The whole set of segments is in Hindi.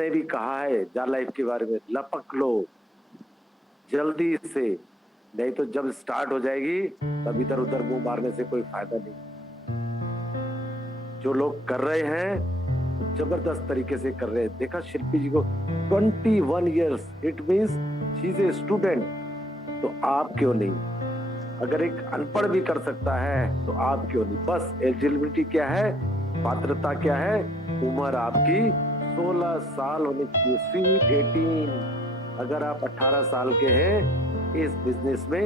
जिसने भी कहा है जा लाइफ के बारे में, लपक लो जल्दी से, नहीं तो जब स्टार्ट हो जाएगी तब इधर उधर मुंह मारने से कोई फायदा नहीं। जो लोग कर रहे हैं जबरदस्त तरीके से कर रहे हैं। देखा शिल्पी जी को 21 years, it means she is a student, तो आप क्यों नहीं? अगर एक अनपढ़ भी कर सकता है तो आप क्यों नहीं? बस एलिजिबिलिटी क्या है, पात्रता क्या है, उम्र आपकी 16 साल होनी चाहिए, स्वीट 18। अगर आप 18 साल के हैं इस बिजनेस में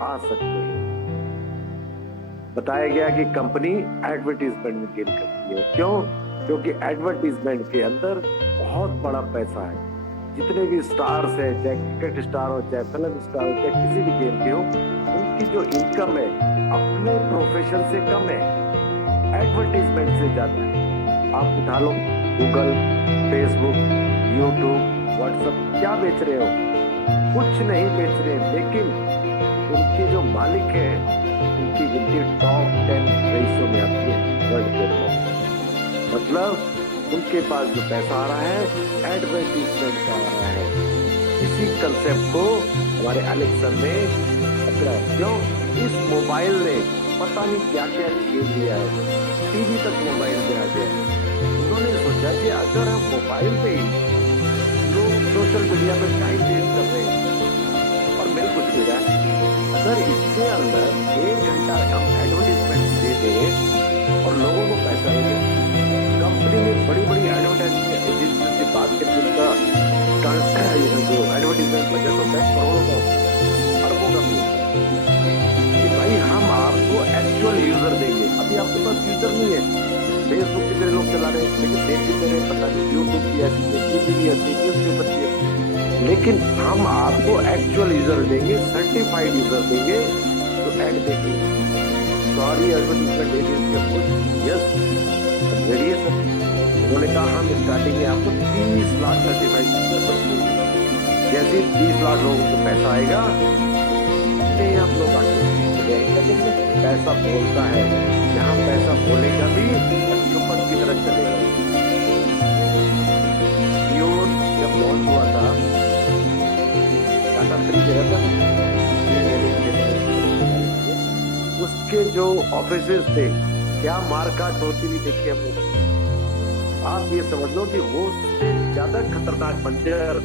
आ सकते हैं। बताया गया कि कंपनी एडवर्टीजमेंट में गेन करती है। क्यों? क्योंकि एडवर्टीजमेंट के अंदर बहुत बड़ा पैसा है। जितने भी स्टार्स हैं, चाहे क्रिकेट स्टार हो, चाहे फिल्म स्टार हो, चाहे किसी भी गेम के हो, उनकी जो इनकम है अपने प्रोफेशन से कम है, एडवर्टीजमेंट से ज्यादा है। आप उठा लो गूगल, फेसबुक, यूट्यूब, व्हाट्सएप, क्या बेच रहे हो? कुछ नहीं बेच रहे, लेकिन उनके जो मालिक हैं उनकी गिनती टॉप 10 रईसों में आती है वर्ल्ड के अंदर। मतलब उनके पास जो पैसा आ रहा है एडवर्टीजमेंट का आ रहा है। इसी कंसेप्ट को हमारे अलेक्सन ने पकड़ा। क्यों? इस मोबाइल ने पता नहीं क्या क्या छीन लिया है, टीवी तक मोबाइल में आ गया। उन्होंने सोचा कि अगर हम मोबाइल पे ही लोग सोशल मीडिया पे टाइम वेस्ट कर रहे हैं और मिल कुछ नहीं रहा है, अगर इसके अंदर 1 घंटा हम एडवर्टीजमेंट दे दें और लोगों को पैसा दे दें, कंपनी में बड़ी बड़ी एडवर्टाइजमेंट एजेंसी से बात करके उनका जो एडवर्टीजमेंट बजट होता है करोड़ों का, अरबों का भी होता है कि भाई हम आपको एक्चुअल यूजर देंगे। अभी आपके पास यूजर नहीं है, फेसबुक कितने लोग चला रहे हैं, लेकिन देख कितने रहे पता नहीं, यूट्यूब की ऐसी, टीवी की ऐसी, न्यूज़पेपर की ऐसी, लेकिन हम आपको एक्चुअल यूजर देंगे, सर्टिफाइड यूजर देंगे तो ऐड देखेंगे। सॉरी एडवर्टीजमेंट एजेंसी आपको, यस रेडी है सर। उन्होंने कहा हम स्टार्टिंग में आपको 30 लाख सर्टिफाइड यूजर देंगे। जैसे 30 लाख लोगों को पैसा आएगा आप लोग पैसा बोलता है, यहाँ पैसा बोलेगा भी चुपन की तरह चलेगा। जियो जब लॉन्च हुआ था टाटा फ्री दे रहा था, उसके जो ऑफिसेस थे क्या मारकाट होती हुई देखी हम लोग। आप ये समझ लो कि वो उससे ज्यादा खतरनाक बंजर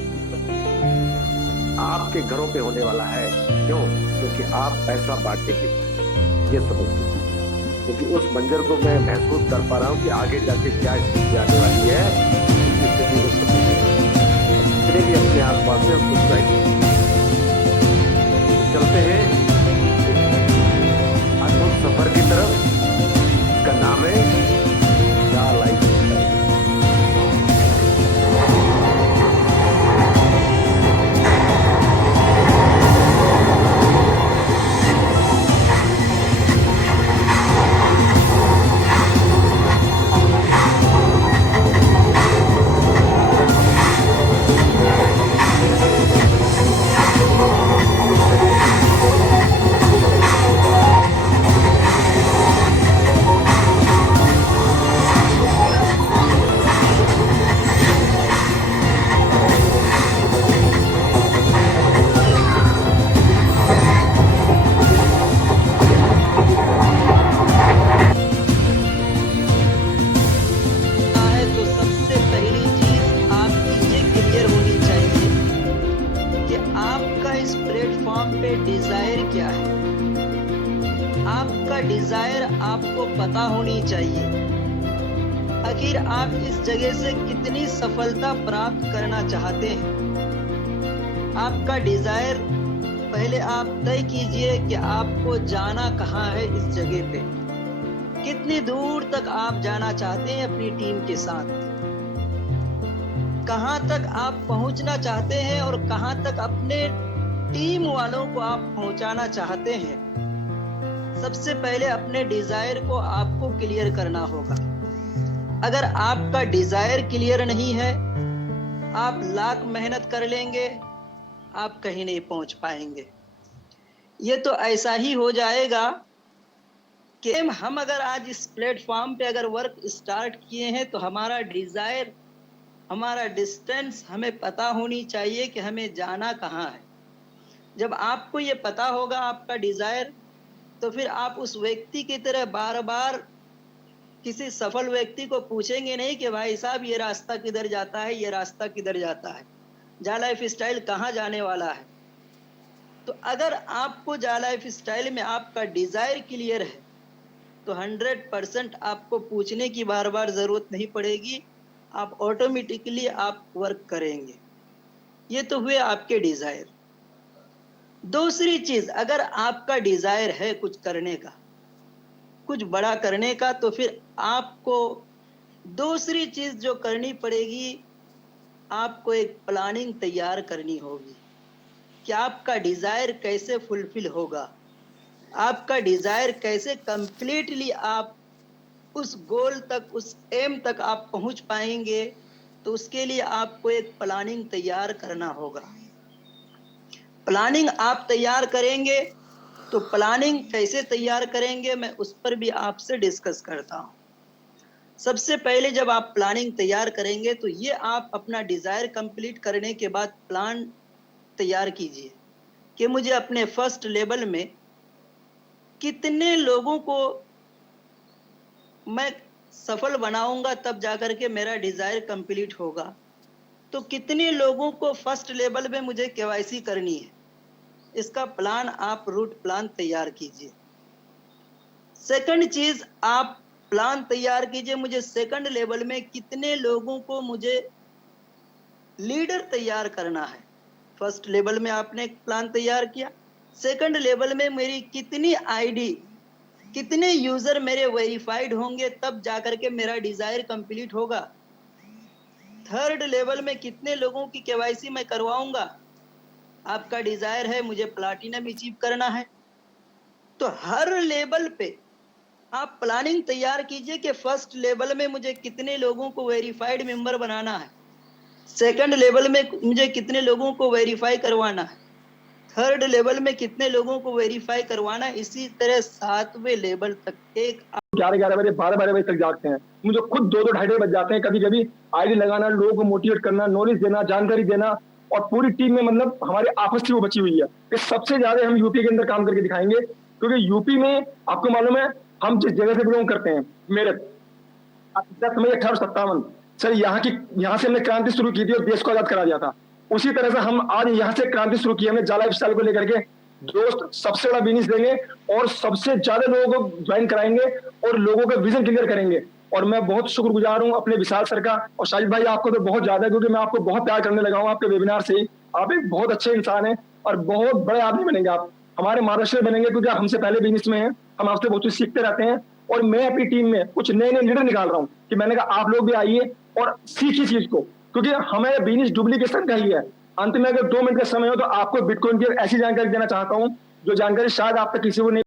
आपके घरों पे होने वाला है। क्यों? क्योंकि आप पैसा बांटेंगे, ये समझते हैं। क्योंकि उस बंजर को मैं महसूस कर पा रहा हूँ कि आगे जाके क्या स्थिति आने वाली है। जितने भी अपने आसपास से उसको चलते हैं अद्भुत सफर की तरफ। इसका नाम है जा लाइफ। डिजायर क्या है? आपका डिजायर आपको पता होनी चाहिए। आखिर आप इस जगह से कितनी सफलता प्राप्त करना चाहते हैं? आपका डिजायर पहले आप तय कीजिए कि आपको जाना कहाँ है इस जगह पे। कितनी दूर तक आप जाना चाहते हैं अपनी टीम के साथ? कहाँ तक आप पहुंचना चाहते हैं और कहाँ तक अपने टीम वालों को आप पहुंचाना चाहते हैं? सबसे पहले अपने डिजायर को आपको क्लियर करना होगा। अगर आपका डिजायर क्लियर नहीं है, आप लाख मेहनत कर लेंगे, आप कहीं नहीं पहुंच पाएंगे। ये तो ऐसा ही हो जाएगा कि हम अगर आज इस प्लेटफॉर्म पे अगर वर्क स्टार्ट किए हैं तो हमारा डिजायर हमारा डिस्टेंस हमें पता होनी चाहिए कि हमें जाना कहाँ है। जब आपको ये पता होगा आपका डिजायर, तो फिर आप उस व्यक्ति की तरह बार बार किसी सफल व्यक्ति को पूछेंगे नहीं कि भाई साहब ये रास्ता किधर जाता है, ये रास्ता किधर जाता है, जा लाइफ स्टाइल कहाँ जाने वाला है। तो अगर आपको जा लाइफ स्टाइल में आपका डिजायर क्लियर है तो 100% आपको पूछने की बार बार जरूरत नहीं पड़ेगी, आप ऑटोमेटिकली आप वर्क करेंगे। ये तो हुए आपके डिजायर। दूसरी चीज, अगर आपका डिजायर है कुछ करने का, कुछ बड़ा करने का, तो फिर आपको दूसरी चीज जो करनी पड़ेगी, आपको एक प्लानिंग तैयार करनी होगी कि आपका डिजायर कैसे फुलफिल होगा, आपका डिजायर कैसे कंप्लीटली आप उस गोल तक, उस एम तक आप पहुंच पाएंगे। तो उसके लिए आपको एक प्लानिंग तैयार करना होगा। प्लानिंग आप तैयार करेंगे, तो प्लानिंग कैसे तैयार करेंगे मैं उस पर भी आपसे डिस्कस करता हूं। सबसे पहले जब आप प्लानिंग तैयार करेंगे तो ये आप अपना डिजायर कंप्लीट करने के बाद प्लान तैयार कीजिए कि मुझे अपने फर्स्ट लेवल में कितने लोगों को मैं सफल बनाऊंगा, तब जाकर के मेरा डिजायर कंप्लीट होगा। तो कितने लोगों को फर्स्ट लेवल में मुझे केवाईसी करनी है, इसका प्लान आप रूट प्लान तैयार कीजिए। सेकंड चीज, आप प्लान तैयार कीजिए मुझे सेकंड लेवल में कितने लोगों को मुझे लीडर तैयार करना है। फर्स्ट लेवल में आपने एक प्लान तैयार किया, सेकंड लेवल में मेरी कितनी आईडी, कितने यूजर मेरे वेरीफाइड होंगे, तब जाकर के मेरा डिजायर कंप्लीट होगा। थर्ड लेवल में कितने लोगों की केवाईसी मैं करवाऊंगा। आपका डिजायर है मुझे प्लैटिनम अचीव करना है, तो हर लेवल पे आप प्लानिंग तैयार कीजिए कि फर्स्ट लेवल में मुझे कितने लोगों को वेरीफाइड मेंबर बनाना है, सेकंड लेवल में मुझे कितने लोगों को वेरीफाई करवाना है, थर्ड लेवल में कितने लोगों को वेरीफाई करवाना है। इसी तरह 7वें लेवल तक एक 11-11 बजे 12-12 बजे तक जागते हैं। मुझे खुद 2-2 ढाई बज जाते हैं। कभी कभी आईडी लगाना, लोगों को मोटिवेट करना, नॉलेज देना, जानकारी देना, और पूरी टीम में मतलब हमारी आपस की वो बची हुई है। इस सबसे ज्यादा हम यूपी के अंदर काम करके दिखाएंगे, क्योंकि यूपी में आपको मालूम है हम जिस जगह से बिलोंग करते हैं, मेरठ, 10 मई 1857 सर यहाँ से हमने क्रांति शुरू की थी और देश को आजाद करा दिया था। उसी तरह से हम आज यहाँ से क्रांति शुरू की, हमने जा लाइफ स्टाइल को लेकर के दोस्त सबसे बड़ा बिजनेस देंगे और सबसे ज्यादा लोगों को ज्वाइन कराएंगे और लोगों का विजन क्लियर करेंगे। और मैं बहुत शुक्रगुजार हूँ अपने विशाल सर का, और शाहिद भाई आपको तो बहुत ज्यादा है, क्योंकि मैं आपको बहुत प्यार करने लगा हूँ आपके वेबिनार से ही। आप एक बहुत अच्छे इंसान हैं और बहुत बड़े आदमी बनेंगे, आप हमारे मार्गदर्शक बनेंगे, क्योंकि आप हमसे पहले बिजनेस में हैं। हम आपसे बहुत कुछ सीखते रहते हैं और मैं अपनी टीम में कुछ नए नए लीडर निकाल रहा हूँ कि मैंने कहा आप लोग भी आइए और सीखिए चीज को, क्योंकि हमारे बिजनेस डुप्लीकेशन का ही है। अंत में अगर 2 मिनट का समय हो तो आपको बिटकॉइन की ऐसी जानकारी देना चाहता हूँ जो जानकारी शायद आप तक किसी को नहीं